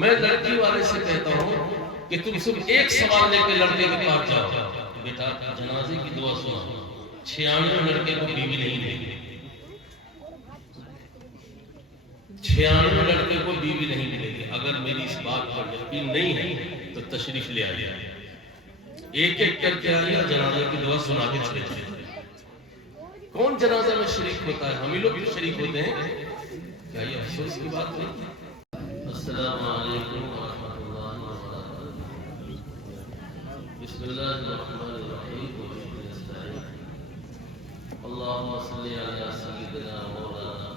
میں لڑکی والے سے کہتا ہوں کہ تم صرف ایک سوال لے کے لڑکے کے پاس جاؤ، بیٹا جنازے کی دعا سنا، 96 لڑکے کو بیوی نہیں ملے گی، 96 لڑکے کو بیوی نہیں ملے گی۔ اگر میری اس بات پر یقین نہیں ہے تو تشریف لے آئیے، ایک ایک کر کے آئیے، جنازے کی دعا سنا کے چلے جائیے۔ کون جنازہ میں شریک ہوتا ہے؟ ہم ہی لوگ بھی شریک ہوتے ہیں، کیا یہ افسوس کی بات نہیں؟ السلام علیکم ورحمۃ اللہ وبرکاتہ۔ بسم اللہ الرحمن الرحیم، اللہم صلی علی سیدنا مولانا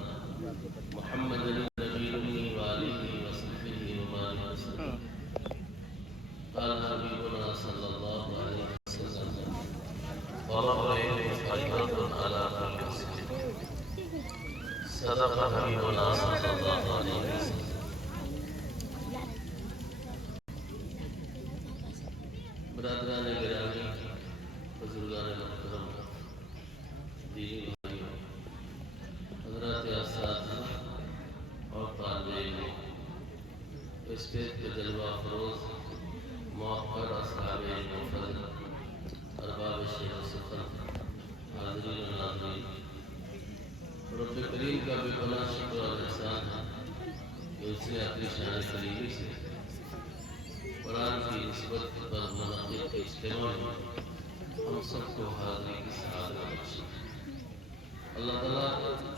محمد النبی الامی وآلہ وصحبہ وبارک وسلم۔ قال حبیبنا صلی اللہ علیہ وسلم وربنا فرحمۃ علی کل صدق حبیبنا صلی اللہ علیہ وسلم۔ برادران گرامی، بزرگان محترم، دینی بھائیوں، حضرات اساتذہ اور طالب علم، اسٹیج پہ جلوہ فروز موقر اصحاب علم و فضل، ارباب شیخ و سخن، حاضرین و ناظرین، رب کریم کا بے پناہ شکر اور احسان ہے کہ اس نے اپنی شان کریمی سے قرآن کی نسبت پر منعقد اجتماع میں ہم سب کو حاضری کی سعادت بخشی۔ اللہ تعالیٰ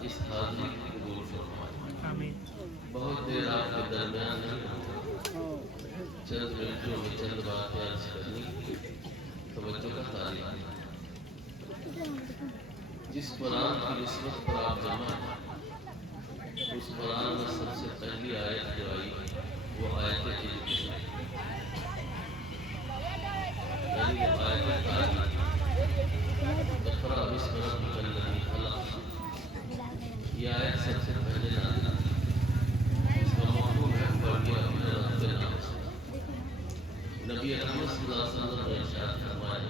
اس حاضری کو قبول فرمائے۔ بہت دیر آپ کے درمیان نہیں ہوں، چند منٹوں میں چند باتیں عرض کرنی، توجہ کا طالب ہے۔ جس قرآن کی نسبت پر آپ جمع ہیں، اس قرآن میں سب سے پہلی آیت جو آئی وہ آیت ایجوکیشن، یعنی وہ آیت تعلیم۔ اقرأ باسم ربک الذی خلق، یہ آیت سب سے پہلے نازل ہوئی، اس کا مفہوم ہے پڑھیے اپنے رب کے نام سے۔ نبی اکرم صلی اللہ علیہ وسلم نے ارشاد فرمایا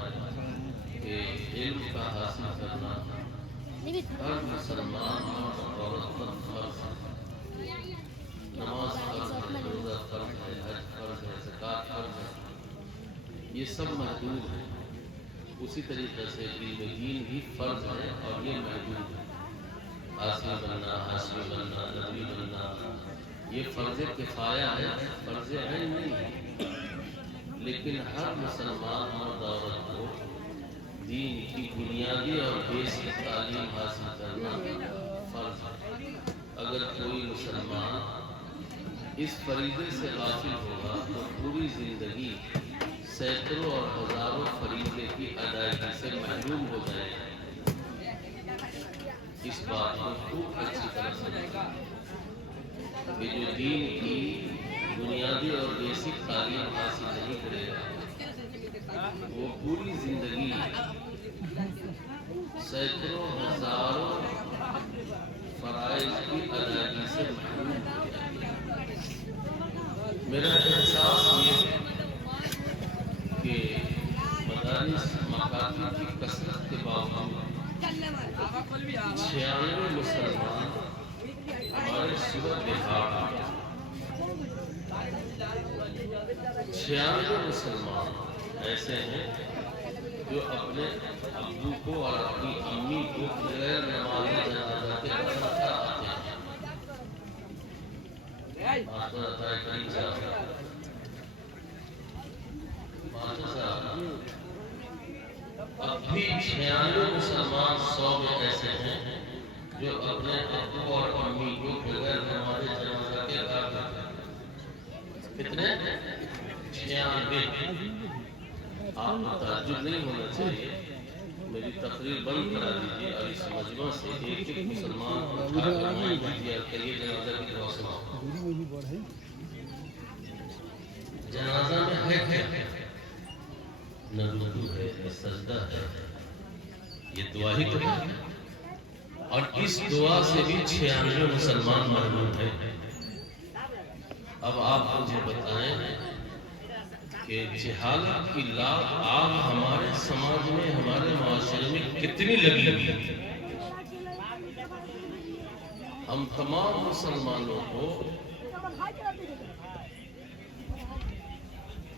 کہ علم کا حاصل کرنا ہر مسلمان مرد اور عورت پر فرض ہے۔ نماز فرض ہے، روزہ فرض ہے، حج فرض ہے، زکوٰۃ فرض ہے، یہ سب محدود ہیں۔ اسی طریقے سے علم دین بھی فرض ہے اور یہ محدود ہے۔ قاضی بننا، ہاشمی بننا، نبی بننا، یہ فرض کفایہ ہے، فرض عین نہیں ہے۔ لیکن ہر مسلمان مرد عورت کو دین کی بنیادی اور بیسک تعلیم حاصل کرنا فرض ہے۔ اگر کوئی مسلمان اس فریضے سے غافل ہوگا تو پوری زندگی سینکڑوں اور ہزاروں فریضے کی ادائیگی سے محروم ہو جائے گا۔ اس بات کو خوب اچھی طرح سمجھیں کہ جو دین کی بنیادی اور بیسک تعلیم حاصل نہیں کرے گا وہ پوری زندگی سینکڑوں ہزاروں فرائض کی ادائیگی سے محروم ہو جائے گا۔ میرا احساس یہ ہے کہ مدارس مکاتب کی کثرت کے باوجود 96 مسلمان ہمارے صوبہ بہار، 96 مسلمان ایسے ہیں جو اپنے ابو کو اور اپنی امی کو بغیر نماز جنازہ کے دفن کراتے ہیں۔ اب بھی 96 مسلمان 100 میں ایسے ہیں جو اپنے ابو اور امی کو بغیر نماز جنازہ کے دفن کرتے ہیں۔ کتنے؟ 96۔ آپ کو تعجب نہیں ہونا چاہیے، میری تقریر بند کرا دیجیے اور اس مجمع سے ایک ایک مسلمان کو اٹھا کر مائک دیا کریے جنازہ کی دعا سناؤ۔ جنازہ میں ہے کیا؟ نہ رکوع ہے، نہ سجدہ ہے، یہ دعا ہی تو ہے، اور اس دعا سے بھی 96 مسلمان محروم ہیں۔ اب آپ مجھے بتائیں کہ جہالت کی آگ ہمارے سماج میں، ہمارے معاشرے میں کتنی لگی ہوئی ہے۔ ہم تمام مسلمانوں کو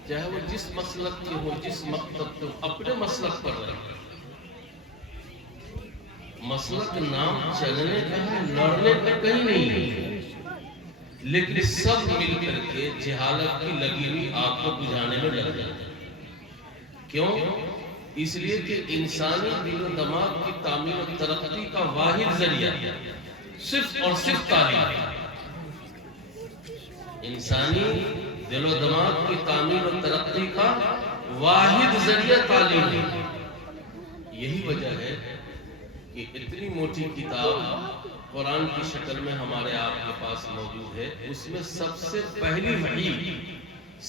چاہے وہ جس مسلک کے ہو، جس مکتب کے ہو، اپنے مسلک پر رہے. مسلک نام چلنے کا ہے، لڑنے کا کہیں نہیں ہے، لیکن سب مل کر کے جہالت کی لگی ہوئی آگ کو بجھانے میں لگ جاتے ہیں. کیوں؟ اس لیے کہ انسانی دل و دماغ کی تعمیر و ترقی کا واحد ذریعہ صرف اور صرف تعلیم ہے. انسانی دل و دماغ کی تعمیر و ترقی کا واحد ذریعہ تعلیم ہے. یہی وجہ ہے کہ اتنی موٹی کتاب قرآن کی شکل میں ہمارے آپ کے پاس موجود ہے. اس میں سب سے پہلی وحی،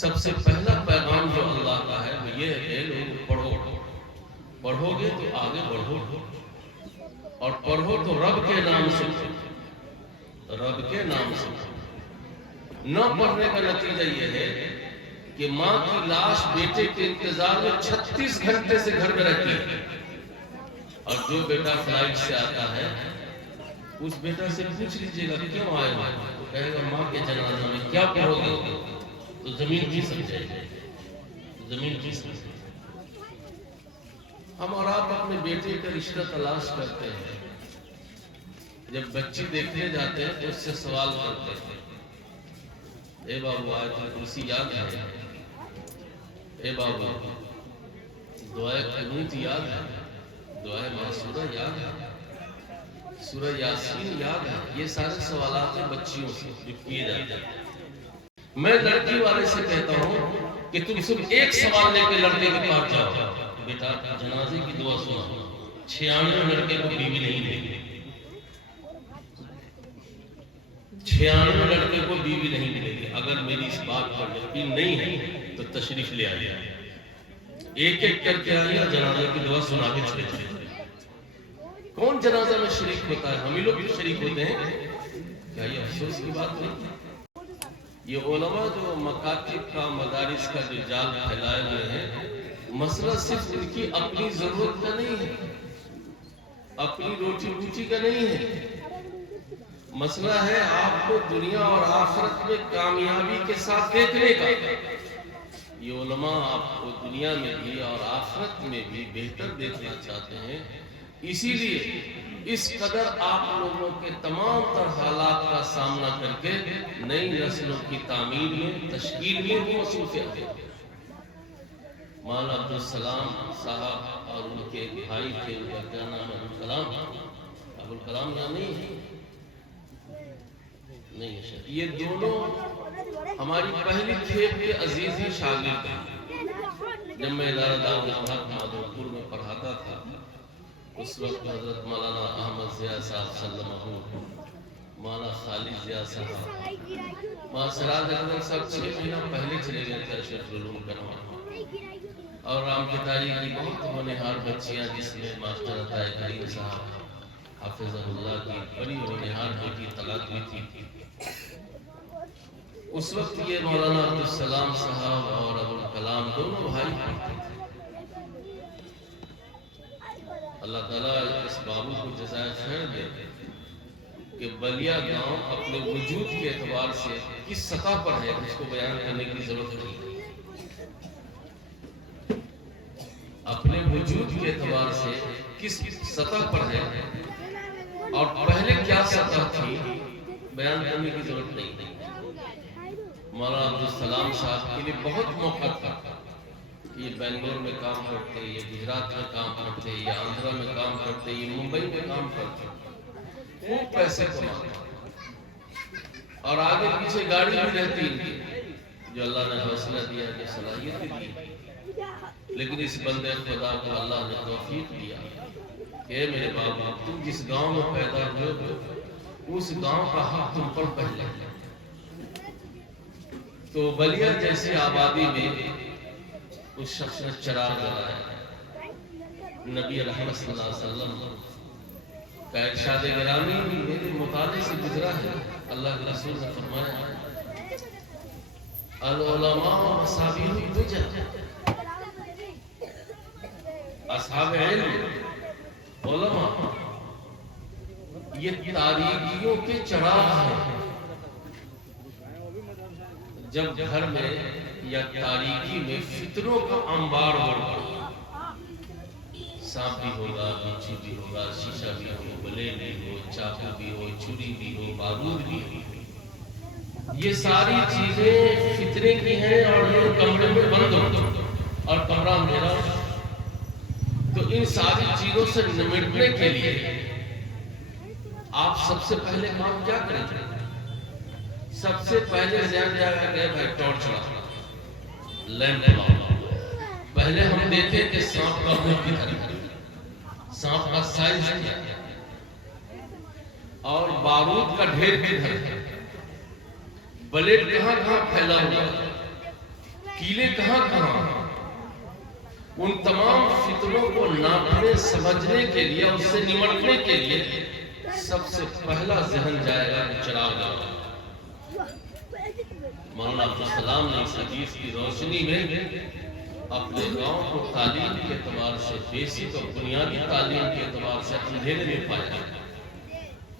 سب سے پہلا پیغام جو اللہ کا ہے وہ یہ ہے کہ لوگ پڑھو، پڑھو گے تو آگے بڑھو، اور پڑھو تو رب کے نام سے، رب کے نام سے. نہ پڑھنے کا نتیجہ یہ ہے کہ ماں کی لاش بیٹے کے انتظار میں 36 گھنٹے سے گھر میں رہتی ہے، اور جو بیٹا فلائٹ سے آتا ہے اس بیٹا سے پوچھ لیجئے گا کیوں آئے ہو، تو کہے گا ماں کے جنازہ میں. کیا پڑھو گے؟ تو زمین کی سمجھے، زمین کی سمجھے. ہم اور آپ اپنے بیٹے کا رشتہ تلاش کرتے ہیں، جب بچی دیکھنے جاتے ہیں تو اس سے سوال کرتے ہیں، اے بابو آیت الکرسی یاد ہے؟ اے بابو دعائے قنوت یاد ہے؟ دعائے معصورہ یاد ہے؟ سورہ یاسین یاد ہے؟ یہ سارے سوالات ہیں بچیوں سے جو کیے جاتے ہیں. میں لڑکی والے سے کہتا ہوں کہ تم صرف ایک سوال لے کے لڑکے کے پاس جاؤ، بیٹا جنازے کی دعا سنا. 96 لڑکے کو بیوی نہیں دے گی، 96 لڑکے کو بیوی نہیں ملے گی. اگر میری اس بات پر یقین نہیں ہے تو تشریف لے آئیے، ایک ایک کر کے آئیے، جنازے کی دعا سنا کے چلے جائیں. کون جنازہ میں شریک ہوتا ہے؟ ہم ہی لوگ شریک ہوتے ہیں. کیا یہ افسوس کی بات نہیں؟ یہ علماء جو مکاتب کا، مدارس کا جو جال پھیلائے ہوئے ہیں، مسئلہ صرف ان کی اپنی ضرورت کا نہیں ہے، اپنی روٹی روٹی کا نہیں ہے. مسئلہ ہے آپ کو دنیا اور آخرت میں کامیابی کے ساتھ دیکھنے کا. یہ علماء آپ کو دنیا میں بھی اور آخرت میں بھی بہتر دیکھنا چاہتے ہیں. اسی لیے اس قدر آپ لوگوں کے تمام تر حالات کا سامنا کر کے نئی نسلوں کی تعمیر میں، تشکیل میں بھی مصروف ہیں. مولانا عبدالسلام صاحب اور ان کے بھائی تھے، ان کا کیا نام ہے؟ ابوالکلام یا نہیں ہے. یہ دونوں ہماری پہلی کھیپ کے عزیز ہی شاگرد ہیں. جب میں ادارہ دارالحق مادھوپور میں پڑھاتا تھا، اس وقت حضرت مولانا احمد ضیاء صاحب سلمہ، مولانا خالد ضیاء صاحب، مولانا سراج اکبر صاحب 6 مہینہ پہلے چلے گئے تھے اشرف العلوم کرنے، اور رام کتاری کی بہت ہونہار بچیاں، جس میں ماسٹر عطائے کریم صاحب حافظ اللہ کی بڑی ہونہار بیٹی طلاق ہوئی تھی. اس وقت یہ مولانا عبدالسلام صاحب اور ابوالکلام دونوں بھائی پڑھتے تھے. اللہ تعالیٰ اس بابو کو جزائے خیر دے کہ بلیا گاؤں اپنے وجود کے اعتبار سے کس سطح پر ہے اس کو بیان کرنے کی ضرورت نہیں. اپنے وجود کے اعتبار سے کس سطح پر ہے اور پہلے کیا سطح تھی بیان کرنے کی ضرورت نہیں. مولانا عبدالسلام صاحب کے لیے بہت موقع تھا. یہ بنگلور میں کام کرتے، یہ گجرات میں کام کرتے، یہ آندھرا میں کام کرتے، یہ ممبئی میں کام کرتے، خوب پیسے کماتے، اور آگے پیچھے گاڑی بھی رہتی ان کی جو اللہ نے حوصلہ دیا، جو صلاحیت دی. لیکن اس بندے خدا کو اللہ نے توفیق دیا کہ اے میرے بابا، تم جس گاؤں میں پیدا ہوئے ہو اس گاؤں کا حق تم پر پہلے. تو بلیا جیسی آبادی میں اس شخص نے چراغ جلایا. نبی رحمت صلی اللہ علیہ وسلم کا ارشاد گرامی میرے مطالعے سے گزرا ہے. اللہ کے رسول نے فرمایا العلماء مصابیح الدجى، اصحاب علم علماء یہ تاریکیوں کے چراغ ہیں. جب گھر میں یا تاریکی میں فتنوں کا انبار ہوگا، سانپ بھی ہوگا، بچھو بھی ہوگا، شیشہ بھی ہو، بلیڈ بھی ہو، چاقو بھی ہو، چھری بھی ہو، بارود بھی ہو، یہ ساری چیزیں فتنے کی ہیں اور یہ کمرے میں بند ہو اور کمرہ اندھیرا ہو، تو ان ساری چیزوں سے نمٹنے کے لیے آپ سب سے پہلے کام کیا کریں گے؟ سب سے پہلے ذہن جائے گا بھائی ٹارچ لاؤ، لیمپ لاؤ۔ پہلے ہم دیکھیں کہ سانپ کا منہ کدھر ہے، سانپ کا سائز کیا ہے، اور بارود کا ڈھیر کدھر ہے، بلیڈ کہاں کہاں پھیلا ہوا ہے، کیلے کہاں کہاں۔ ان تمام فتنوں کو ناپنے سمجھنے کے لیے، اس سے نمٹنے کے لیے سب سے پہلا ذہن جائے گا کہ چراغ جلاؤ۔ مولانا عبدالسلام نے اس حدیث کی روشنی میں اپنے گاؤں کو تعلیم کے اعتبار سے، بیسک اور بنیادی تعلیم کے اعتبار سے اندھیرے میں پایا۔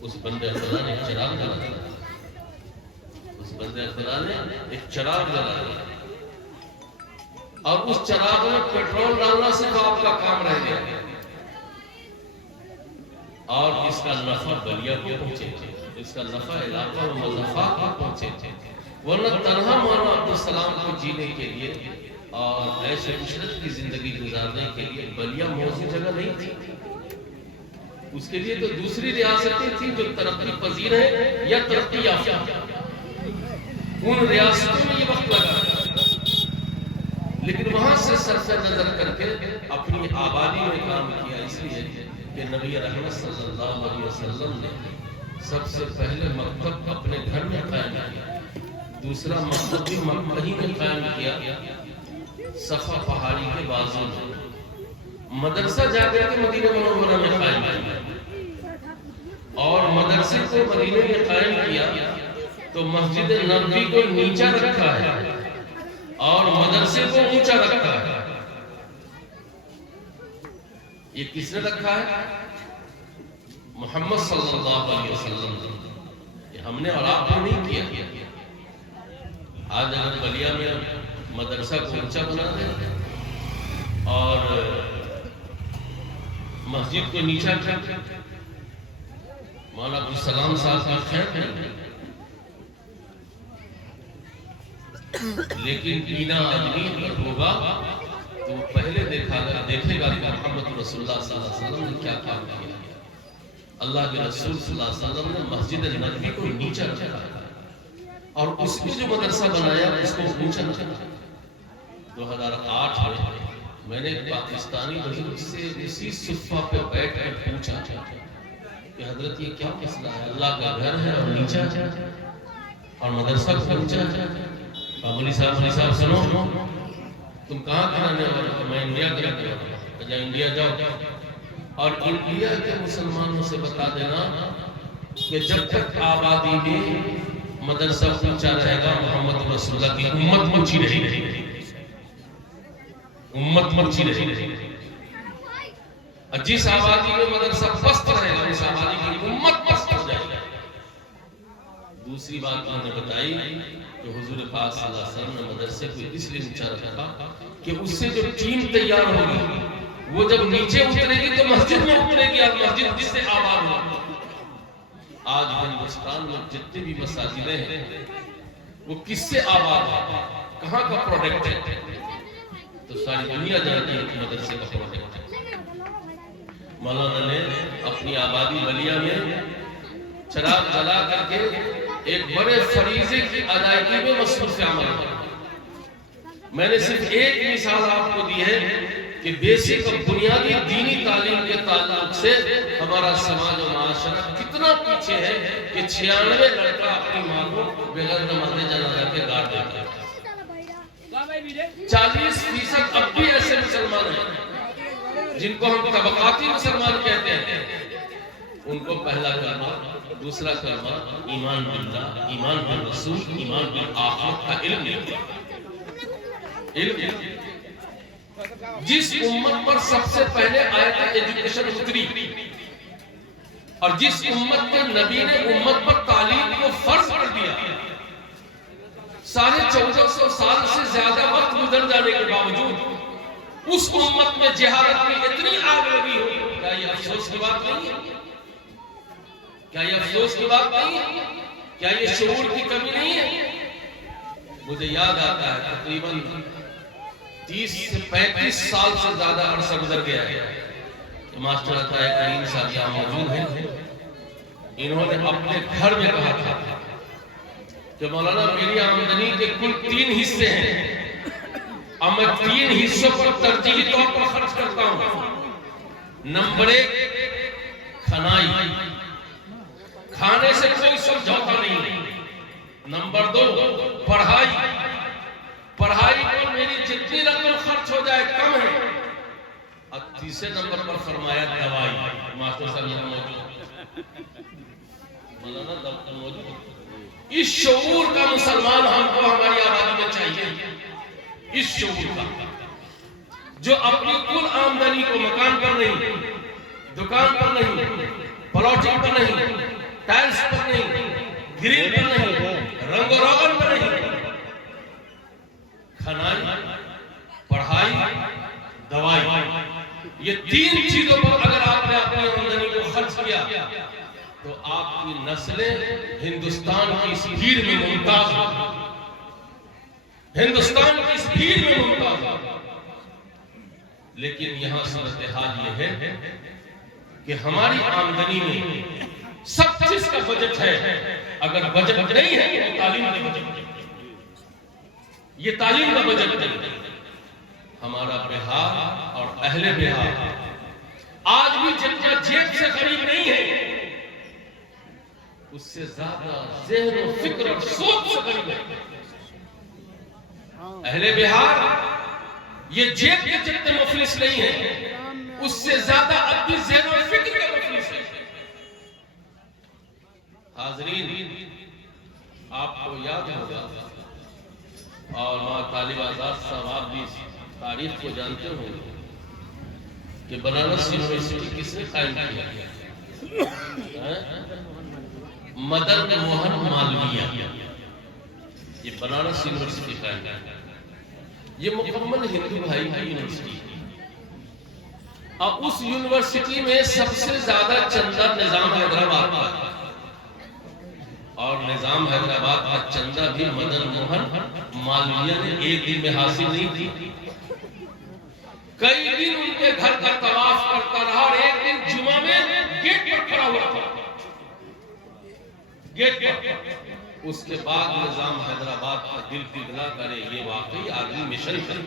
اس بندے خدا نے چراغ جلا دیا، اس بندے خدا نے ایک چراغ جلا دیا، اور اس چراغ میں پیٹرول ڈالنا صرف آپ کا کام رہ گیا، اور اس کا نفع بلیا کو پہنچے، اس کا نفع علاقہ و مضافہ کو پہنچے، ورنہ تنہا مولانا عبدالسلام کو جینے کے لیے اور ایسے عشرت کی زندگی گزارنے کے لیے بلیا موزوں جگہ نہیں تھی۔ اس کے لیے تو دوسری ریاستیں تھیں جو ترقی پذیر ہیں یا ترقی یافتہ، ان ریاستوں میں یہ وقت لگا، لیکن وہاں سے صرف نظر کر کے اپنی آبادی میں کام کیا، اس لیے کہ نبی رحمت صلی اللہ علیہ وسلم نے سب سے پہلے مکتب اپنے گھر میں قائم کیا، دوسرا مکتب بھی مکہ ہی میں قائم کیا، صفا پہاڑی کے بازو میں۔ مدرسہ جا کر کے مدینہ منورہ میں قائم کیا، اور مدرسے کو مدینہ میں قائم کیا تو مسجد نبوی کو نیچا رکھا ہے اور مدرسے کو اونچا رکھا ہے۔ یہ کس نے رکھا ہے؟ محمد صلی اللہ علیہ وسلم نے۔ یہ ہم نے اور آپ نے نہیں کیا۔ آج اگر بلیا میں مدرسہ کو اونچا بنا دیں اور مسجد کو نیچا کر دیں، مولانا عبدالسلام صاحب کا خیر ہے، لیکن پینا آدمی اگر ہوگا تو وہ پہلے دیکھے گا کہ محمد رسول اللہ صلی اللہ علیہ وسلم نے کیا کام کیا۔ اللہ کے رسول صلی اللہ علیہ وسلم نے مسجد نبوی کو نیچا رکھا اور اس کو جو مدرسہ بنایا اس کو اونچا رکھا۔ 2008 میں میں نے ایک پاکستانی بزرگ سے اسی صفحہ پہ بیٹھ کر پوچھا کہ حضرت یہ کیا مسئلہ ہے؟ اللہ کا گھر ہے اور نیچا اور مدرسہ کو اونچا ہے۔ مولوی صاحب سنو، تم کہاں کے رہنے والے ہو؟ میں انڈیا کے رہنے والا ہوں۔ کہا انڈیا جاؤ اور انڈیا کے مسلمانوں سے بتا دینا کہ جب تک آبادی میں مدرسہ اونچا رہے گا محمد رسول اللہ کی امت اونچی رہے گی، امت اونچی رہے گی۔ جس آبادی میں مدرسہ پست رہے گا اس آبادی کی امت پست ہو جائے گی۔ دوسری بات میں نے بتائی کہ حضور پاک صلی اللہ علیہ وسلم نے مدرسے کو اس لیے اونچا رکھا کہ اس سے جو ٹیم تیار ہوگی وہ جب نیچے اترے گی تو مسجد میں اترے گی، اور مسجد جس سے آباد ہوگی۔ آج ہندوستان میں جتنے بھی مساجدیں ہیں وہ کس سے آباد ہے؟ کہاں کا پروڈکٹ ہے؟ تو ساری دنیا جانتی ہے کہ مدرسے کا پروڈکٹ ہے۔ مولانا نے اپنی آبادی بلیا میں چراغ جلا کر کے ایک بڑے فریضے کی ادائیگی میں مصروف عمل ہے۔ میں نے صرف ایک مثال آپ کو دی ہے کہ بیسک اور بنیادی دینی تعلیم کے تعلق سے ہمارا سماج و معاشرہ کتنا پیچھے ہے کہ 96 لڑکا اپنی ماں کو بغیر نماز جنازہ کے گاڑ دیتا ہے۔ 40% اب بھی ایسے مسلمان ہیں جن کو ہم طبقاتی مسلمان کہتے ہیں۔ ان کو پہلا کلمہ، دوسرا کلمہ ایمان باللہ، ایمان بالرسول، ایمان بالآخرت کا علم جس امت پر سب سے پہلے آیت ایجوکیشن اتری اور جس امت کے نبی نے امت پر تعلیم کو فرض کر دیا، 1450 سال سے زیادہ وقت گزر جانے کے باوجود اس امت میں جہالت کی اتنی آگ لگی ہو، کیا یہ افسوس کی بات نہیں ہے؟ کیا یہ افسوس کی بات نہیں ہے؟ کیا یہ شعور کی کمی نہیں ہے؟ مجھے یاد آتا ہے تقریباً 30 سے 35 سال سے زیادہ عرصہ گزر گیا ہے کہ ماسٹر عطا کریم صاحب یہاں موجود ہیں. انہوں نے اپنے گھر میں کہا تھا کہ مولانا میری آمدنی کے کل 3 حصے ہیں، اور میں 3 حصوں پر ترجیحی طور پر خرچ کرتا ہوں. نمبر 1 کھنائی، کھانے سے کوئی سمجھوتا نہیں. نمبر 2 پڑھائی، پڑھائی پر میری جتنی رقم خرچ ہو جائے کم ہے. اور تیسرے نمبر پر فرمایا دوائی. ماسٹر صاحب یہاں موجود، مولانا دفتر موجود. اس شعور کا مسلمان ہم کو ہماری آبادی میں چاہیے. اس شعور کا جو اپنی کل آمدنی کو مکان پر نہیں، دکان پر نہیں، پلاٹنگ پر نہیں، ٹائلز پر نہیں، گرل پر نہیں، رنگ و روغن پر نہیں، کھنائی، پڑھائی، دوائی، یہ 3 چیزوں پر اگر آپ نے اپنی آمدنی کو خرچ کیا تو آپ کی نسلیں ہندوستان کی اس بھیڑ میں ممتاز ہو. ہندوستان کی اس بھیڑ میں ممتاز ہو. لیکن یہاں صورتحال یہ ہے کہ ہماری آمدنی میں سب چیز کا بجٹ ہے. اگر بجٹ نہیں ہے تو تعلیم کا بجٹ نہیں. یہ تعلیم کا بجٹ نہیں. ہمارا بہار اور اہل بہار آج بھی جتنا جیب سے قریب نہیں ہے اس سے زیادہ ذہن و فکر اور سوچ سے قریب ہے. اہل بہار یہ جیب کے جتنے مفلس نہیں ہیں اس سے زیادہ اب بھی ذہن و فکر کا مفلس ہے. حاضرین، آپ کو یاد ہوگا اور ماں طالب آزاد صاحب آپ بھی تاریخ کو جانتے ہوں کہ بنارس یونیورسٹی کس نے قائم کیا؟ مدن موہن مالویہ. یہ بنارس یونیورسٹی قائم کیا. یہ مکمل ہندو بھائی کی یونیورسٹی ہے. اور اس یونیورسٹی میں سب سے زیادہ چندہ نظام حیدرآباد کا ہے، اور نظام حیدرآباد کا چندہ بھی مدن موہن مالویہ نے ایک دن میں حاصل نہیں کی. کئی دن ان کے گھر کا طواف کرتا رہا اور ایک دن جمعہ میں گیٹ پر کھڑا ہوا تھا. گیٹ پر. اس کے بعد نظام حیدرآباد کا دل پگھلا کرے یہ واقعی آدمی مشن ہے،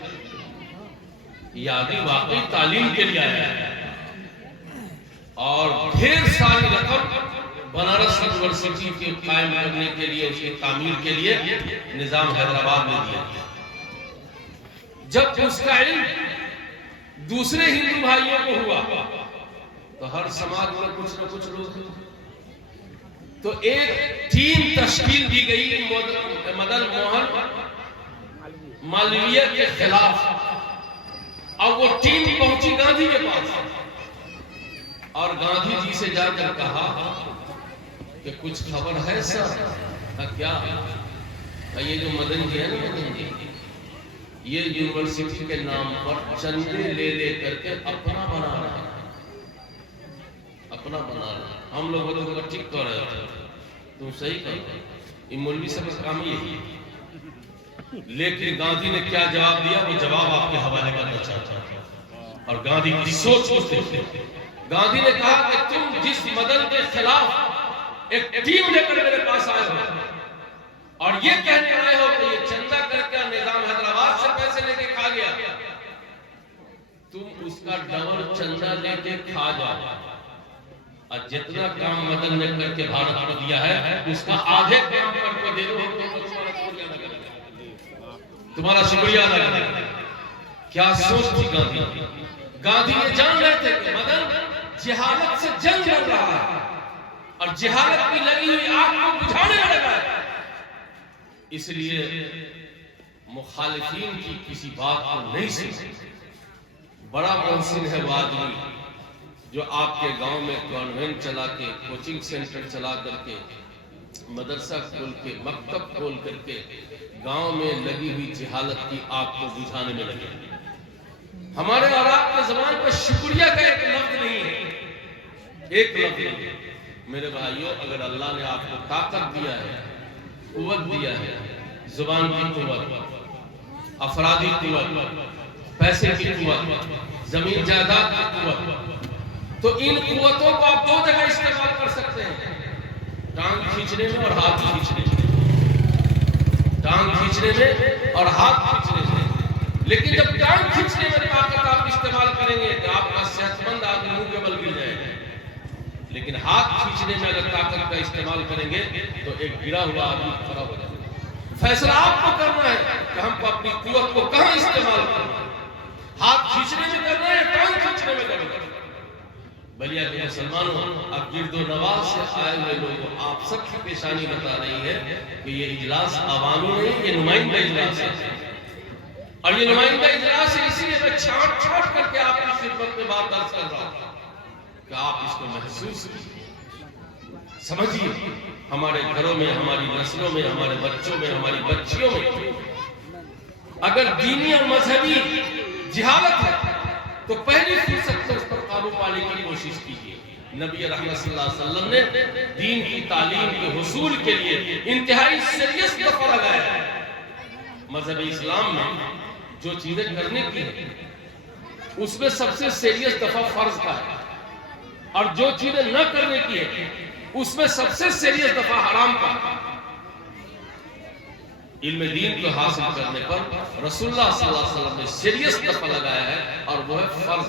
یہ آدمی واقعی تعلیم کے لیے آیا ہے. اور ڈھیر ساری رقم بنارس یونیورسٹی کے قائم کرنے کے لیے، اس کی تعمیر کے لیے نظام حیدرآباد نے دیا. جب اس کا علم دوسرے ہندو بھائیوں کو ہوا تو ہر سماج میں کچھ نہ کچھ لوگ، تو ایک ٹیم تشکیل دی گئی مدن موہن مالویہ کے خلاف. اور وہ ٹیم پہنچی گاندھی کے پاس اور گاندھی جی سے جا کر کہا کہ کچھ خبر ہے سر؟ کیا؟ یہ جو مدن جی ہے نا، مدن جی یہ یونیورسٹی کے نام پر چندے لے لے کر کے اپنا بنا رہا ہے، اپنا بنا رہا ہے. ہم لوگ تو ٹھیک تو رہے تھے، تم صحیح کہا، یہ مولوی صاحب کا کام یہی ہے. لیکن گاندھی نے کیا جواب دیا وہ جواب آپ کے حوالے کرنا چاہتا ہوں. اور گاندھی کی سوچ کو دیکھتے ہیں. گاندھی نے کہا کہ تم جس مدن کے خلاف ایک ٹیم لے کر میرے پاس آئے ہو اور یہ کہنے آئے ہو کہ یہ چندہ کر کے نظام حیدرآباد سے پیسے لے کے کھا گیا، تم اس کا ڈبل چندہ لے کے کھا جاؤ اور جتنا کام مدن نے کر کے بھارت کو دیا ہے اس کا آدھے کام کر کو دے دو، تمہارا شکریہ ادا کریں. کیا سوچ تھی گاندھی. گاندھی یہ جان رہے تھے کہ مدن جہالت سے جنگ لڑ رہا ہے اور جہالت کی لگی ہوئی آگ کو بجھانے لگا ہے. اس لیے مخالفین کی کسی بات کو نہیں سنتے. بڑا محسن ہے وہ آدمی جو آپ کے گاؤں میں کانوینٹ چلا کے، کوچنگ سینٹر چلا کر کے مدرسہ کھول کے، مکتب کھول کر کے گاؤں میں لگی ہوئی جہالت کی آگ کو بجھانے میں لگے. ہمارے اور آپ کے زبان پر شکریہ کا ایک لفظ نہیں ہے، ایک لفظ نہیں ہے. میرے بھائیوں، اگر اللہ نے آپ کو طاقت دیا ہے، قوت دیا ہے، زبان کی قوت، افرادی قوت، پیسے کی قوت، زمین جائیداد کی قوت، تو ان قوتوں کو آپ دو جگہ استعمال کر سکتے ہیں، ٹانگ کھینچنے میں اور ہاتھ کھینچنے میں. ٹانگ کھینچنے میں اور ہاتھ کھینچنے میں. لیکن جب ٹانگ کھینچنے میں طاقت آپ استعمال کریں گے تو آپ کا صحت مند آدمی منہ کے بل گر جائے گا. لیکن ہاتھ کھینچنے میں اگر طاقت کا استعمال کریں گے تو ایک گرا ہوا آدمی کھڑا ہو جائے گا. فیصلہ آپ کو کرنا ہے کہ ہم کو اپنی قوت کو کہاں استعمال کرنا ہے، ہاتھ کھینچنے میں کرنا ہے یا ٹانگ کھینچنے میں کرنا ہے. بلیا کے مسلمانوں، اب گرد و نواز سے آئے ہوئے لوگوں، آپ سب کی پیشانی بتا رہی ہے کہ یہ اجلاس عوامی نہیں، یہ نمائندہ اجلاس ہے. اور یہ نمائندہ اجلاس ہے، اسی لیے میں چھانٹ چھانٹ کر کے آپ کی خدمت میں بات درج کر رہا ہوں کہ آپ اس کو محسوس سمجھیے. ہمارے گھروں میں، ہماری نسلوں میں، ہمارے بچوں میں، ہماری بچیوں میں اگر دینی اور مذہبی جہالت ہے تو پہلی فرصت سے اس پر قابو پانے کی کوشش کیجیے. نبی رحمت صلی اللہ علیہ وسلم نے دین کی تعلیم کے حصول کے لیے انتہائی سیریس دفعہ لگایا ہے. مذہب اسلام میں جو چیزیں کرنے کی ہیں اس میں سب سے سیریس دفعہ فرض کا ہے، اور جو چیزیں نہ کرنے کی ہیں اس میں سب سے سیریس دفعہ حرام کا. علم دین کو حاصل کرنے پر رسول اللہ صلی اللہ علیہ وسلم نے سیریس دفعہ لگایا ہے، اور وہ ہے فرض.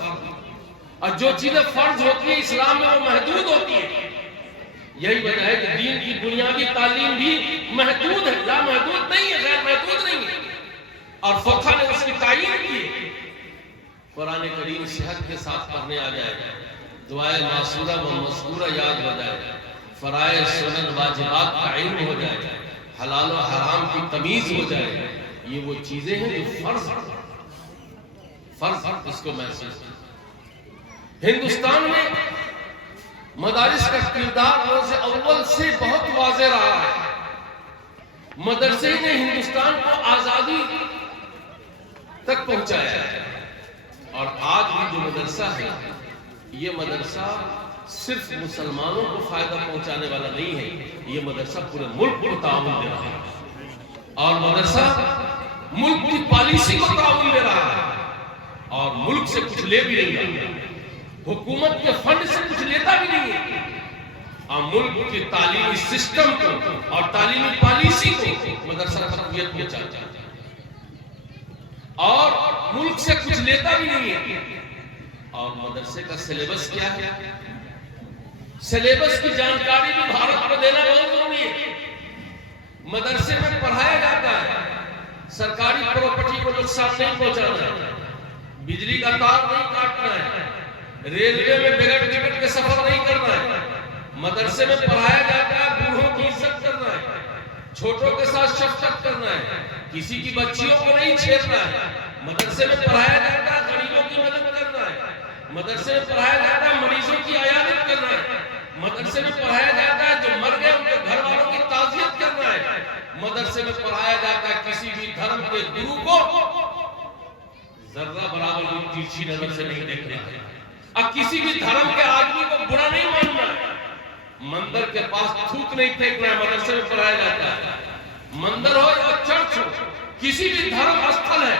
اور جو چیزیں فرض ہوتی ہیں اسلام میں وہ محدود ہوتی ہیں. یہی وجہ ہے کہ دین کی بنیادی تعلیم بھی محدود ہے، لا محدود نہیں ہے، غیر محدود نہیں ہے. اور فقہ نے اس کی تعین کی. قرآن کریم صحت کے ساتھ پڑھنے آ جائے، دعائے معصورہ و مذکورہ یاد ہو جائے، فرائض سنن واجبات کا علم ہو جائے، حلال و حرام کی تمیز ہو جائے. یہ وہ چیزیں ہیں جو فرض اس کو محسوس. ہندوستان میں مدارس کا کردار روز اول سے بہت واضح رہا ہے. مدرسے نے ہندوستان کو آزادی تک پہنچایا ہے. اور آج بھی جو مدرسہ ہے، یہ مدرسہ صرف مسلمانوں کو فائدہ پہنچانے والا نہیں ہے، یہ مدرسہ پورے ملک کو تعاون دے رہا ہے. اور مدرسہ ملک کی پالیسی کو تعاون دے رہا ہے، اور ملک سے کچھ لے بھی نہیں رہا، حکومت کے فنڈ سے کچھ لیتا بھی نہیں ہے. اور ملک کے تعلیمی سسٹم کو اور تعلیمی پالیسی کو مدرسہ تقویت پہنچاتا ہے، اور ملک سے کچھ لیتا بھی نہیں ہے. اور مدرسے کا سلیبس کیا ہے؟ سلیبس کی جانکاری بھی بھارت کو دینا بہت ضروری ہے. مدرسے میں پڑھایا جاتا ہے سرکاری پراپرٹی کو نقصان نہیں پہنچانا ہے، بجلی کا تار نہیں کاٹنا ہے، ریلوے میں بغیر ٹکٹ کے سفر نہیں کرنا ہے. مدرسے میں پڑھایا جاتا ہے بوڑھوں کی عزت کرنا ہے، چھوٹوں کے ساتھ شفقت کرنا ہے، کسی کی بچیوں کو نہیں چھیڑنا ہے. مدرسے میں پڑھایا جاتا ہے غریبوں کی مدد کرنا ہے، مدرسے میں پڑھایا جاتا ہے مریضوں کی عیادت کرنا ہے، مدرسے میں پڑھایا جاتا ہے جو مر گئے ان کے گھر والوں کی تعزیت کرنا ہے. مدرسے میں پڑھایا جاتا ہے کسی بھی دھرم کے گرو کو ذرہ برابر بھی تیرچھی نظر سے نہیں دیکھنا ہے، اور کسی بھی دھرم کے آدمی کو برا نہیں ماننا ہے. مندر کے پاس تھوک نہیں پھینکنا ہے، مدرسے میں پڑھایا جاتا ہے. مندر ہو یا چرچ ہو، کسی بھی دھرم استھل ہے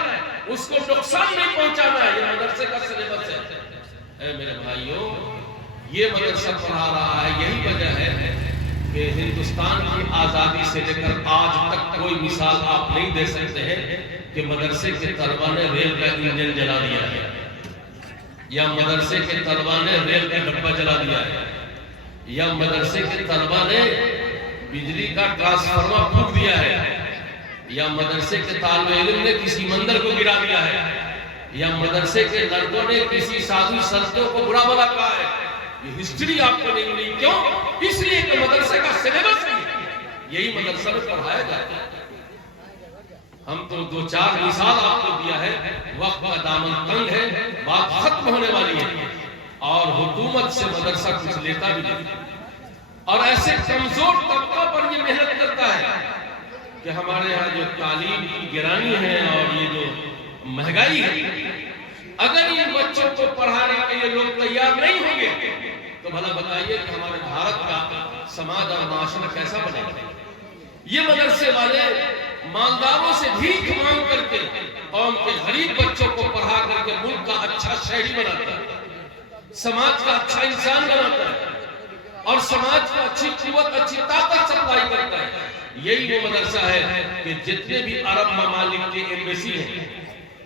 اس کو نقصان نہیں پہنچانا ہے. یہ مدرسے کا سلیبس ہے. اے میرے بھائیوں، یہ مدرسہ پڑھا رہا ہے. یہی وجہ ہے کہ ہندوستان کی آزادی سے لے کر آج تک کوئی مثال آپ نہیں دے سکتے ہیں کہ مدرسے کے طلبہ نے ریل کا انجن جلا دیا ہے، یا مدرسے کے طلبہ نے ریل کا ڈبہ جلا دیا ہے، یا مدرسے کے طلبہ نے بجلی کا ٹرانسفارمر پھونک دیا ہے، یا مدرسے کے طالب علم نے کسی مندر کو گرا دیا ہے، یا مدرسے کے لڑکوں نے کسی سادھو سنتوں کو برا بھلا کہا ہے. یہ ہسٹری آپ کو نہیں ملی. کیوں؟ اس لیے کہ مدرسے کا سلیبس نہیں، یہی مدرسہ میں پڑھایا جاتا ہے. ہم تو دو چار مثال آپ کو دیا ہے، وقت کا دامن تنگ ہے، بات ختم ہونے والی ہے، اور حکومت سے مدرسہ کچھ لیتا بھی نہیں. اور ایسے کمزور طبقہ پر یہ محنت کرتا ہے کہ ہمارے یہاں جو تعلیم کی گرانی ہے اور یہ جو مہنگائی ہے، اگر ان بچوں کو پڑھانے کے لیے لوگ تیار نہیں ہوں گے تو بھلا بتائیے کہ ہمارے بھارت کا سماج اور معاشرہ کیسا بنے گا؟ یہ مدرسے والے مالداروں سے بھیک مانگ کر کے قوم کے غریب بچوں کو پڑھا کر کے ملک کا اچھا شہری بناتا ہے، سماج کا اچھا انسان بناتا ہے اور سماج کو اچھی قوت، اچھی طاقت سپلائی کرتا ہے۔ یہی وہ مدرسہ ہے کہ جتنے بھی عرب ممالک کے ایمبیسی ہیں،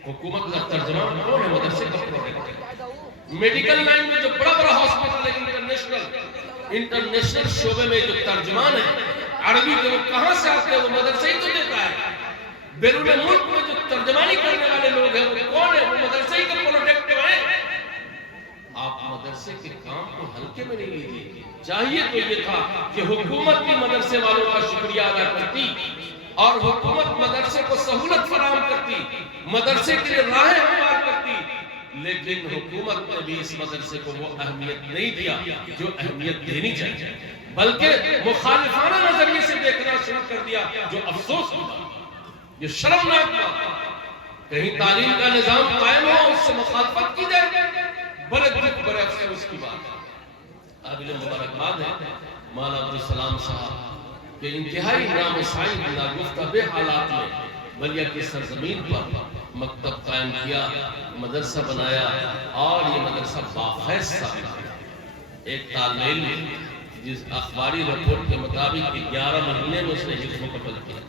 حکومت کا ترجمان کون ہے؟ مدرسے کا پروڈکٹ ہے۔ میڈیکل لائن میں جو بڑا بڑا ہاسپٹل ہے، انٹرنیشنل شعبے میں جو ترجمان ہے عربی کے، وہ کہاں سے آتے ہیں؟ وہ مدرسے ہی تو دیتا ہے۔ بیرون ملک میں جو ترجمانی کرنے والے لوگ ہیں وہ کون ہیں؟ وہ مدرسے ہی کا پروڈکٹ ہے۔ آپ مدرسے کے کام کو ہلکے میں نہیں لیجیے۔ چاہیے تو یہ تھا کہ حکومت بھی مدرسے والوں کا شکریہ ادا کرتی اور حکومت مدرسے کو سہولت فراہم کرتی، مدرسے کے لیے راہیں ہموار کرتی، لیکن حکومت نے بھی اس مدرسے کو وہ اہمیت نہیں دیا جو اہمیت دینی چاہیے، بلکہ مخالفانہ نظریے سے دیکھنا شروع کر دیا، جو افسوس کی بات، یہ شرمناک بات۔ کہیں تعلیم کا نظام قائم ہو، اس سے مخالفت کی جائے، بڑے دکھ، بڑے افسوس کی بات ہے۔ قابل مبارکباد ہے مولانا عبدالسلام صاحب کہ انتہائی نامساعد ناگفتہ بے حالات میں بلیا کی سرزمین پر مکتب قائم کیا، مدرسہ بنایا اور یہ مدرسہ باخیز ثابت ہے۔ ایک طالب علم جس اخباری رپورٹ کے مطابق 11 مہینے میں اس نے حفظ مکمل کیا،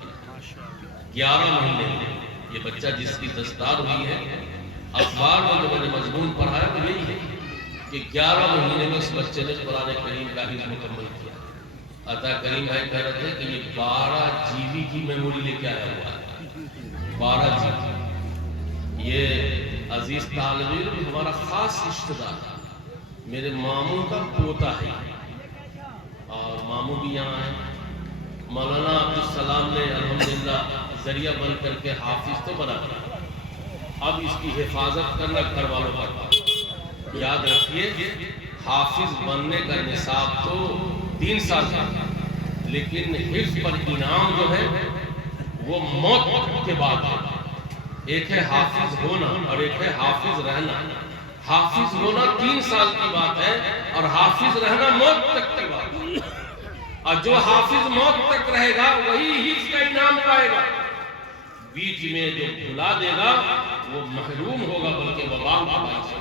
11 مہینے میں۔ یہ بچہ جس کی دستار ہوئی ہے، اخبار میں جو میں نے مضمون پڑھا ہے وہ یہی ہے کہ 11 مہینے میں اس بچے نے قرآن کریم کا حفظ مکمل کیا۔ عطا کریم بھائی کہہ رہے تھے کہ یہ 12 GB کی میموری لے کے آیا ہوا ہے، 12 GB۔ یہ عزیز طالب علم ہمارا خاص رشتہ دار ہے، میرے ماموں کا پوتا ہے اور ماموں بھی یہاں ہیں۔ مولانا عبدالسلام نے الحمدللہ ذریعہ بن کر کے حافظ تو بنا، اب اس کی حفاظت کرنا گھر والوں پر بات۔ یاد رکھیے حافظ بننے کا نصاب تو 3 سال کا، لیکن حفظ پر انعام جو ہے وہ موت کے بعد ہے۔ ایک ہے حافظ ہونا اور ایک ہے حافظ رہنا۔ حافظ ہونا 3 سال کی بات ہے اور حافظ رہنا موت تک کی بات ہے، اور جو حافظ موت تک رہے گا وہی حفظ کا انعام پائے گا۔ بیچ میں جو بھلا دے گا وہ محروم ہوگا، بلکہ وبال کا باعث ہے،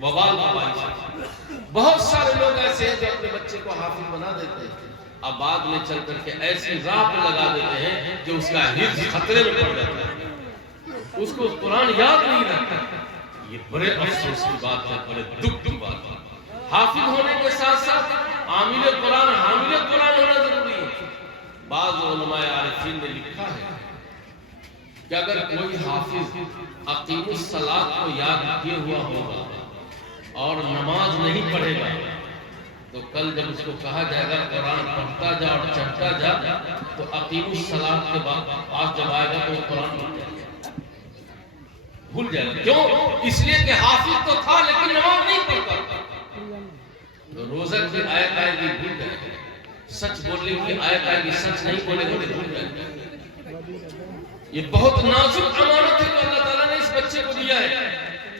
وبال کا باعث ہے۔ بہت سارے لوگ ایسے ہیں جو اپنے بچے کو حافظ بنا دیتے ہیں، اب بعد میں چل کر کے ایسی راہ پہ لگا دیتے ہیں کہ اس کا حفظ خطرے میں پڑ جاتا ہے، اس کو قرآن یاد نہیں رہتا۔ یہ بڑے افسوس کی بات ہے، بڑے دکھ کی بات ہے۔ حافظ ہونے کے ساتھ ساتھ عامل قرآن، حامل قرآن ہونا ضروری ہے۔ بعض علماء عارفین نے لکھا ہے کہ اگر کوئی حافظ اقیم الصلاۃ کو یاد کیے ہوا ہوگا اور نماز نہیں پڑھے گا تو کل جب اس کو کہا جائے گا قرآن پڑھتا جا اور چڑھتا جا تو اقیم الصلاۃ کے پاس جب آئے گا تو وہ قرآن بھول جائے گا۔ کیوں؟ اس لیے کہ حافظ تو تھا لیکن نماز نہیں پڑھتا۔ روزہ کی آیت آئے گی بھول جائے گا، سچ بولنے کی آیت آئے گی سچ نہیں بولے گا تو بھول جائے گا۔ یہ بہت نازک امانت ہے کہ اللہ تعالیٰ نے اس بچے کو دیا ہے،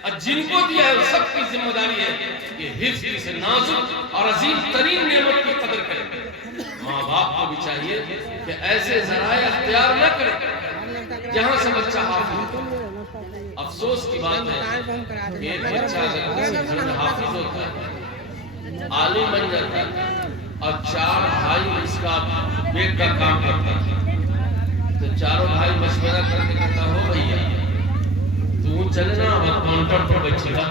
اور جن کو دیا ہے سب کی ذمہ داری ہے کہ حفظ کی سے نازک اور عظیم ترین نعمت کی قدر کریں۔ ماں باپ کو بھی چاہیے کہ ایسے ذرائع اختیار نہ کریں جہاں سے بچہ حافظ ہو۔ افسوس کی بات ہے کہ ایک بچہ اگر کسی گھر میں حافظ ہوتا ہے، عالم بن جاتا ہے اور 4 بھائی اس کا بیٹ کا کام کرتا ہے تو چاروں بھائی مشورہ کر کے کہتا ہو بھیا تو چلے نا اب کاؤنٹر پر بیٹھے گا،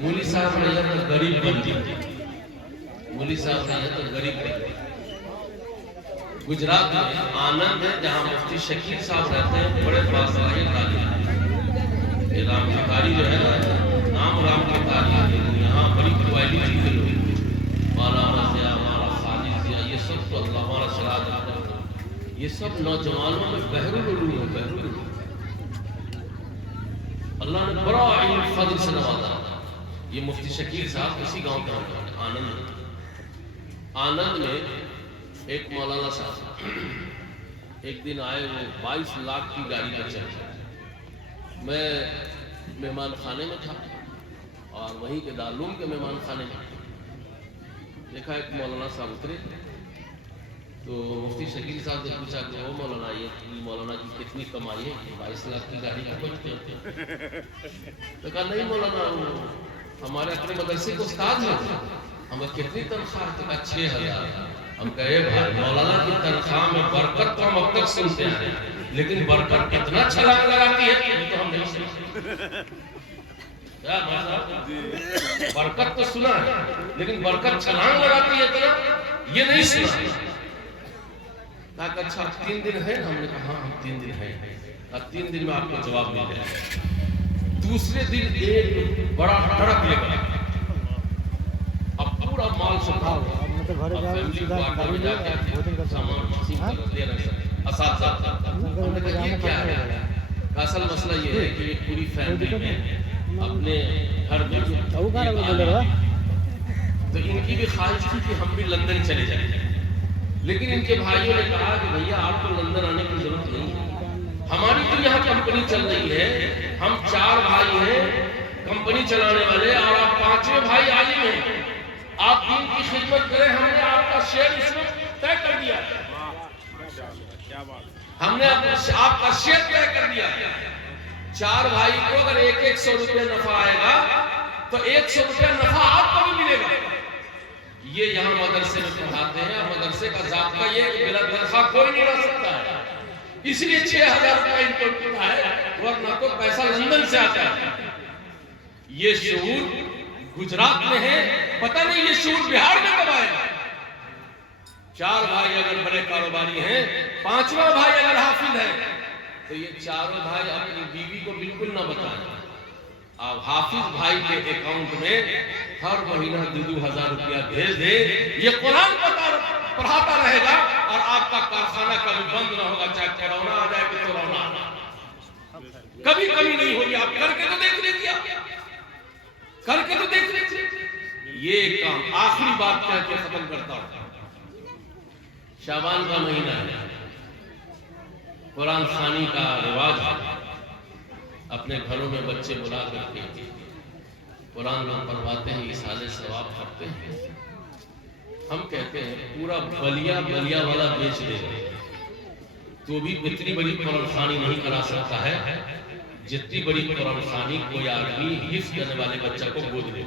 مولی صاحب رہا تو غریب بنتی، مولی صاحب رہا تو غریب بنتی۔ گجرات میں آنند ہے جہاں مفتی شکیل صاحب رہتے ہیں، بڑے باصلاحیت طالب، یہ رام کتاری جو ہے نا، نام رام کتاری ہے، یہاں بڑی کوالٹی کے لوگ، مولانا ضیاء، مولانا خالد ضیاء، یہ سب تو اللہ ہمارا شراد ہے، یہ سب نوجوانوں میں بحر العلوم ہے، بحر العلوم۔ اللہ نے بڑا علم فضل سے نوازا۔ یہ مفتی شکیل صاحب اسی گاؤں کے ہیں، آنند میں ایک مولانا صاحب ایک دن آئے، وہ 22 لاکھ کی گاڑی پر چلے. میں مہمان خانے میں تھا اور وہیں کے دارالعلوم کے مہمان خانے میں دیکھا ایک مولانا صاحب اترے تو مفتی شکیل صاحب نے پوچھا کہ وہ مولانا یہ مولانا کی کتنی کمائی ہے کہ 22 لاکھ کی گاڑی پر بیٹھتے ہیں؟ تو کہا نہیں مولانا ہمارے اپنے مدرسے کے استاد ہیں، ہمیں کتنی تنخواہ؟ تو کہا 6,000. ہم کہے بھائی مولانا کی تنخواہ میں برکت تو ہم اب تک سنتے ہیں لیکن برکت کتنا چھلانگ لگاتی ہے یہ تو ہم نہیں سنتے. برکت تو سنا ہے لیکن برکت چھلانگ لگاتی ہے اتنا یہ نہیں سنا. کہا کہ اچھا 3 دن ہے؟ ہم نے کہا ہاں 3 دن ہے. اب 3 دن میں آپ کو جواب مل جائے گا. دوسرے دن ایک بڑا ٹرک لے کر اب پورا مال سے فیملی کو آٹا میں جا کے سامان تقسیم کر دے رہے ہیں اساتذہ. ہم نے کہا یہ کیا ہے؟ اصل مسئلہ یہ ہے کہ ایک پوری فیملی میں اپنے گھر میں تو ان کی بھی خواہش تھی کہ ہم بھی لندن چلے جائیں لیکن ان کے بھائیوں نے کہا کہ بھیا آپ کو لندن آنے کی ضرورت نہیں ہے، ہماری تو یہاں کمپنی چل رہی ہے، ہم 4 بھائی ہیں کمپنی چلانے والے اور آپ 5ویں بھائی عالم ہیں، آپ دین کی خدمت کریں. ہم نے آپ کا شیئر اس میں طے کر دیا، ہم نے آپ کا شیئر طے کر دیا. 4 بھائی کو اگر 100 روپے نفع آئے گا تو 100 روپے نفع آپ کو بھی ملے گا. یہ یہاں مدرسے میں پڑھاتے ہیں اور مدرسے کا ضابطہ یہ کہ بلا تنخواہ کوئی نہیں رہ سکتا ہے، اس لیے 6,000 روپے ان کو ملتا ہے ورنہ تو پیسہ لندن سے آتا ہے. یہ شعور گجرات میں ہے، پتہ نہیں یہ شعور بہار میں کب آئے گا. 4 بھائی اگر بڑے کاروباری ہیں، 5واں بھائی اگر حافظ ہے تو یہ 4 بھائی اپنی بیوی کو بالکل نہ بتائیں. اب حافظ بھائی کے اکاؤنٹ میں ہر مہینہ 2,000 روپیہ بھیج دے، یہ قرآن پڑھاتا رہے گا اور آپ کا کارخانہ کبھی بند نہ ہوگا، چاہے کورونا آ جائے کہ کورونا آ جائے، کبھی کمی نہیں ہوگی. آپ کر کے تو دیکھ لیجیے، کر کے تو دیکھ لیجیے. یہ کام آخری بات کہہ کے ختم کرتا ہوں. شعبان کا مہینہ ہے، قرآن خوانی کا رواج ہے. اپنے گھروں میں بچے بلا کر کے قرآن میں پڑھواتے ہیں، ایصال ثواب کرتے ہیں. ہم کہتے ہیں پورا بلیا والا بیچ دے تو بھی اتنی بڑی قرآن خوانی نہیں کرا سکتا ہے جتنی بڑی قرآن خوانی کوئی آدمی حفظ کرنے والے بچہ کو گود لے.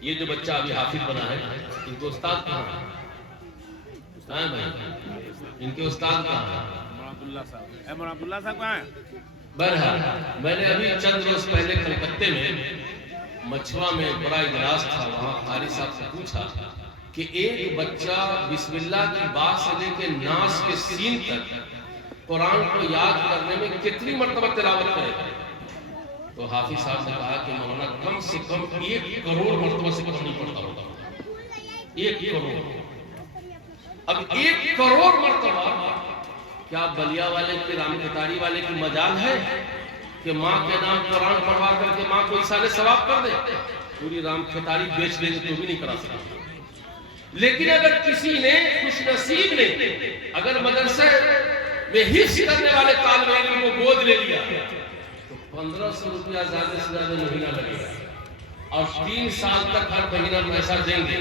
یہ جو بچہ ابھی حافظ بنا ہے ان کے استاد کہاں ہیں بھائی؟ ان کے استاد کہاں ہیں؟ مولانا عبداللہ صاحب کہاں ہیں؟ بہرحال میں نے ابھی چند روز پہلے کلکتے میں مچھوا میں بڑا اجلاس تھا، وہاں قاری صاحب سے پوچھا کہ ایک بچہ بسم اللہ کی بات سے لے کے ناس کے سین تک قرآن کو یاد کرنے میں کتنی مرتبہ تلاوت کرے گا؟ تو حافظ صاحب نے کہا کہ مولانا کم سے کم 1 کروڑ مرتبہ سے کچھ نہیں پڑھتا ہوتا. 1 کروڑ. اب 1 کروڑ مرتبہ کیا بلیا والے کی، رام کتاری والے کی مجال ہے کہ ماں کے نام قرآن پڑھوا کر کے ماں کو ایصال ثواب کر دے؟ پوری رام کتاری بیچ لیں تو بھی نہیں کرا سکتا. لیکن اگر کسی نے خوش نصیب نے اگر مدرسے میں حفظ کرنے والے طالب علم کو گود لے لیا تو 1,500 روپیہ زیادہ سے زیادہ مہینہ لگے گا اور 3 سال تک ہر مہینہ پیسہ دیں گے.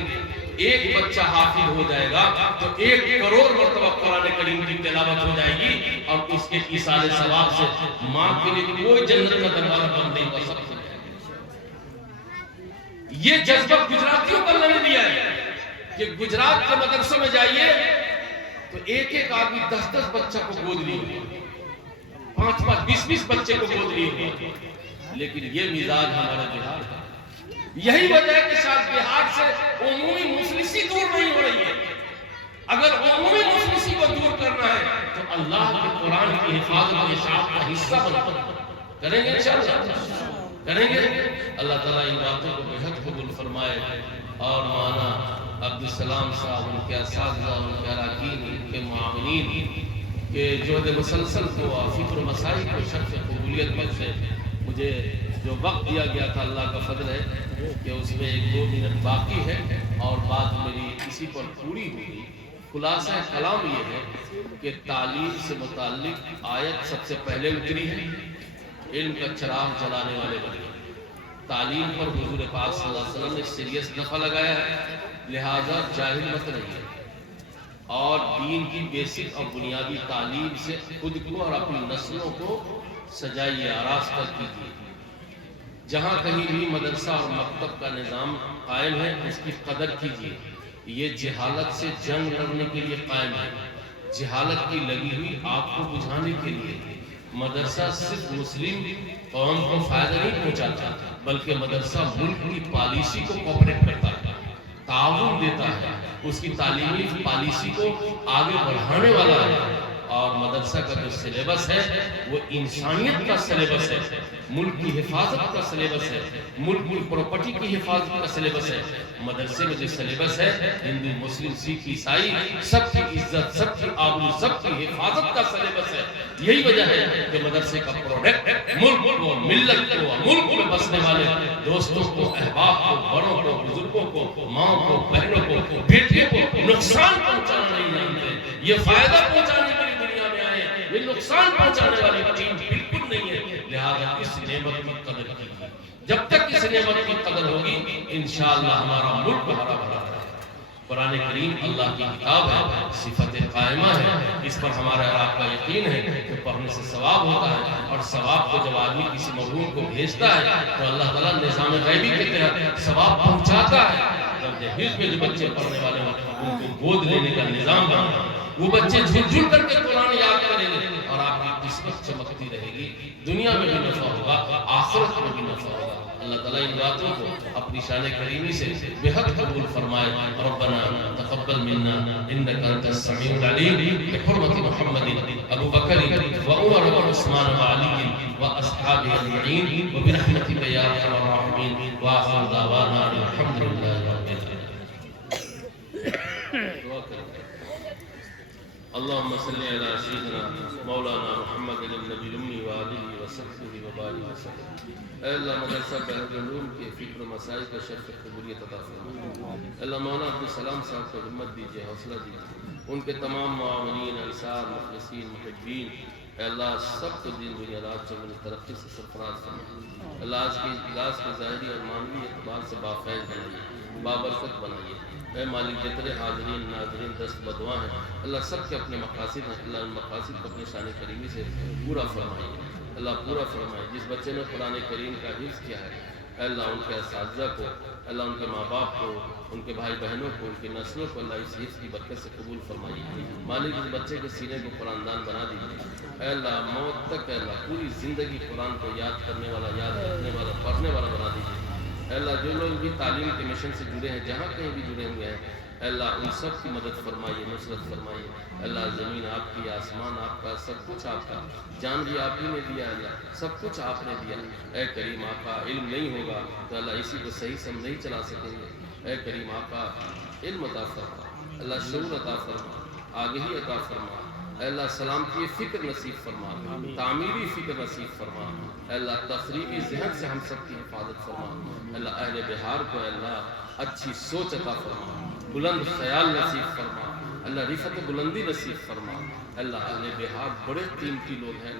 ایک بچہ حافظ ہو جائے گا تو 1 کروڑ مرتبہ قرآن کریم کی تلاوت ہو جائے گی اور اس کے ایصال ثواب سے ماں کے لیے کوئی جنت کا دروازہ بند نہیں ہو سکتا. یہ جذبہ گجراتیوں پر نہیں دیا ہے کہ گجرات کے مدرسوں میں جائیے تو ایک آدمی 10 بچہ کو گود لیے، 5 20 بچے کو گود لیے. لیکن یہ مزاج ہمارے بہار کا. یہی وجہ ہے کہ شاید بہار سے عمومی مفلسی دور نہیں ہو رہی ہے. اگر عمومی مفلسی کو دور کرنا ہے تو اللہ کے قرآن کی حفاظت اور اشاعت کا حصہ بننا کریں گے، انشاءاللہ کریں گے. اللہ تعالیٰ ان باتوں کو بہت قبول فرمائے. اور مولانا عبدالسلام صاحب، ان کے اساتذہ، ان کے اراکین، ان کے معاونین کے جہد مسلسل کو اور فکر و مسائل کو شرف قبولیت بخشے. مجھے جو وقت دیا گیا تھا اللہ کا فضل ہے کہ اس میں 1-2 منٹ باقی ہے اور بات میری اسی پر پوری ہوئی. خلاصہ کلام یہ ہے کہ تعلیم سے متعلق آیت سب سے پہلے اتری ہے، علم کا چراغ جلانے والے بنے۔ تعلیم پر حضور پاک صلی اللہ علیہ وسلم نے سیریس دفعہ لگایا ہے، لہذا جاہل مت رہیے، اور دین کی بیسک اور بنیادی تعلیم سے خود کو اور اپنی نسلوں کو سجائیے، آراستہ کیجیے۔ جہاں کہیں بھی مدرسہ اور مکتب کا نظام قائم ہے اس کی قدر کیجیے، یہ جہالت سے جنگ لڑنے کے لیے قائم ہے، جہالت کی لگی ہوئی آگ کو بجھانے کے لیے۔ مدرسہ صرف مسلم قوم کو فائدہ نہیں پہنچاتا، بلکہ مدرسہ ملک کی پالیسی کو کوپریٹ کرتا ہے، تعاون دیتا ہے، اس کی تعلیمی پالیسی کو آگے بڑھانے والا ہے۔ اور مدرسہ کا جو سلیبس ہے وہ انسانیت کا سلیبس ہے، ملک کی حفاظت کا سلیبس ہے، ملک کی پراپرٹی کی حفاظت کا سلیبس ہے۔ مدرسے میں جو سلیبس ہے ہندو مسلم سکھ عیسائی سب کی عزت، سب کی آبرو، سب کی حفاظت کا سلیبس ہے۔ یہی وجہ ہے کہ مدرسے کا پروڈکٹ ملک کو، ملت کو، ملک میں بسنے والے دوستوں کو، احباب کو، بڑوں کو، بزرگوں کو، ماں کو، بہنوں کو، بیٹیوں کو نقصان پہنچانا نہیں جانتے، یہ فائدہ پہنچانے کے لیے دنیا میں آئے، یہ نقصان پہنچانے والی ٹیم بالکل نہیں ہے۔ لہذا اس نعمت کی قدر کیجیے، جب تک اس نعمت کی قدر ہوگی انشاءاللہ ہمارا ملک ہرا بھرا رہے گا۔ قرآن کریم اللہ کی کتاب ہے، صفت قائمہ ہے، اس پر ہمارا اور آپ کا یقین ہے کہ پڑھنے سے ثواب ہوتا ہے، اور ثواب کو جب آدمی کسی محروم کو بھیجتا ہے تو اللہ تعالیٰ نظام غیبی کے تحت ثواب پہنچاتا ہے۔ جب حفظ میں جو بچے پڑھنے والے ہیں ان کو گود لینے کا نظام بنا، وہ بچے جھل جھل کر کے قرآن یاد کریں گے، اور آپ کی قسمت چمکتی رہے گی، دنیا میں بھی نفع ہوگا، آخرت میں بھی نفع ہوگا۔ اللہ تعالیٰ ان باتوں کو اپنی شان کریمی سے بے حد قبول فرمائے۔ ربنا تقبل منا انك انت السميع العليم، بحرمة محمد ابو بکر وعمر وعثمان وعلی واصحابہ اجمعین، وبرحمتك یا ارحم الراحمین، واخر دعوانا الحمد للہ رب العالمین۔ اللهم صل على سيدنا مولانا محمد النبي الأمي وآله وصحبه وبارك وسلم۔ اے اللہ مدرسہ بہر علوم کے فکر و مسائل کا شرف قبولیت عطا فرمائے۔ اللہ مولانا عبد السلام صاحب کو ہمت دیجیے، حوصلہ دیجیے، ان کے تمام معاونین، انصار، مخلصین، محبین، اے اللہ سب کو دین دنیا رات چمن ترقی سے سرفراز فرمائے۔ اللہ آج کے اجلاس کو ظاہری اور معنوی اعتبار سے بافیض بنائیے، بابرکت بنائیے۔ اے مالک جتنے حاضرین ناظرین دست بدعا ہیں اللہ سب کے اپنے مقاصد ہیں، اللہ ان مقاصد کو اپنے شان کریمی سے پورا فرمائیے، اللہ پورا فرمائے۔ جس بچے نے قرآن کریم کا حفظ کیا ہے اے اللہ ان کے اساتذہ کو، اللہ ان کے ماں باپ کو، ان کے بھائی بہنوں کو، ان کی نسلوں کو اللہ اس حفظ کی برکت سے قبول فرمائیے۔ مالک اس بچے کے سینے کو قرآن دان بنا دیجیے، اے اللہ موت تک اے اللہ پوری زندگی قرآن کو یاد کرنے والا، یاد رکھنے والا، پڑھنے والا بنا دیجیے۔ اے اللہ جو لوگ بھی تعلیم کے مشن سے جڑے ہیں، جہاں کہیں بھی جڑے ہوئے ہیں اے اللہ ان سب کی مدد فرمائیے، نصرت فرمائیے۔ اے اللہ زمین آپ کی، آسمان آپ کا، سب کچھ آپ کا، جان بھی آپ ہی نے دیا، اللہ سب کچھ آپ نے دیا۔ اے کریم آقا علم نہیں ہوگا تو اللہ اسی کو صحیح سے ہم نہیں چلا سکیں گے۔ اے کریم آقا علم عطا فرما، اللہ شعور عطا فرما، آگہی عطا فرما، اے اللہ سلامتی فکر نصیب فرما، تعمیری فکر نصیب فرما، اے اللہ تخریبی ذہن سے ہم سب کی حفاظت فرما۔ اے اللہ اہل بہار کو اے اللہ اچھی سوچ عطا فرما، بلند خیال نصیب فرما، اللہ رفعت بلندی نصیب فرما۔ اے اللہ اہل بہار بڑے قیمتی لوگ ہیں،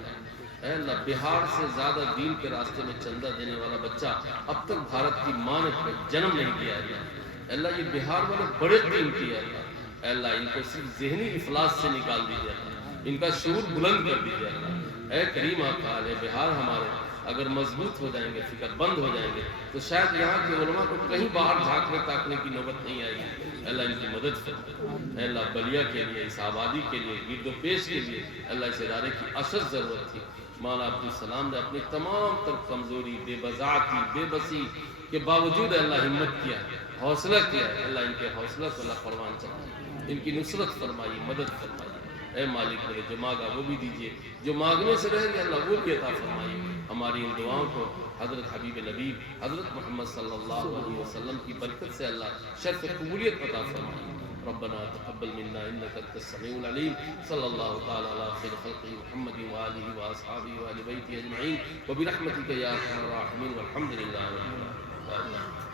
اے اللہ بہار سے زیادہ دین کے راستے میں چندہ دینے والا بچہ اب تک بھارت کی ماں نے جنم نہیں دیا ہے۔ اے اللہ یہ بہار والے بڑے قیمتی ہے، اے اللہ ان کو صرف ذہنی افلاس سے نکال دیجیے، ان کا شعور بلند کر دیجیے۔ اے کریم آقا اہل بہار ہمارے اگر مضبوط ہو جائیں گے، فکر بند ہو جائیں گے تو شاید یہاں کے علماء کو کہیں باہر جھانکنے تاکنے کی نوبت نہیں آئے گی۔ اللہ ان کی مدد فرما، اے اللہ بلیا کے لیے، اس آبادی کے لیے، گرد و پیش کے لیے اللہ اس ادارے کی اشد ضرورت تھی۔ مولانا عبد السلام نے اپنی تمام تر کمزوری، بے بضاعتی، بے بسی کے باوجود اللہ ہمت کیا، حوصلہ کیا، اللہ ان کے حوصلہ کو اللہ پروان چڑھائے، ان کی نصرت فرمائی، مدد فرمائی۔ اے مالک میرے جو مانگا وہ بھی دیجیے، جو مانگنے سے رہ گیا اللہ وہ بھی عطا فرمائیے۔ ہماری ان دعاؤں کو حضرت حبیب نبی حضرت محمد صلی اللہ علیہ وسلم کی برکت سے اللہ شرف قبولیت عطا فرمائیے۔ ربنا تقبل منا انك انت السميع العليم، صلى الله تعالى على خير خلقه محمد وآله واصحابه وآل بيته اجمعين، وبرحمتك يا ارحم الراحمين، والحمد لله رب العالمين۔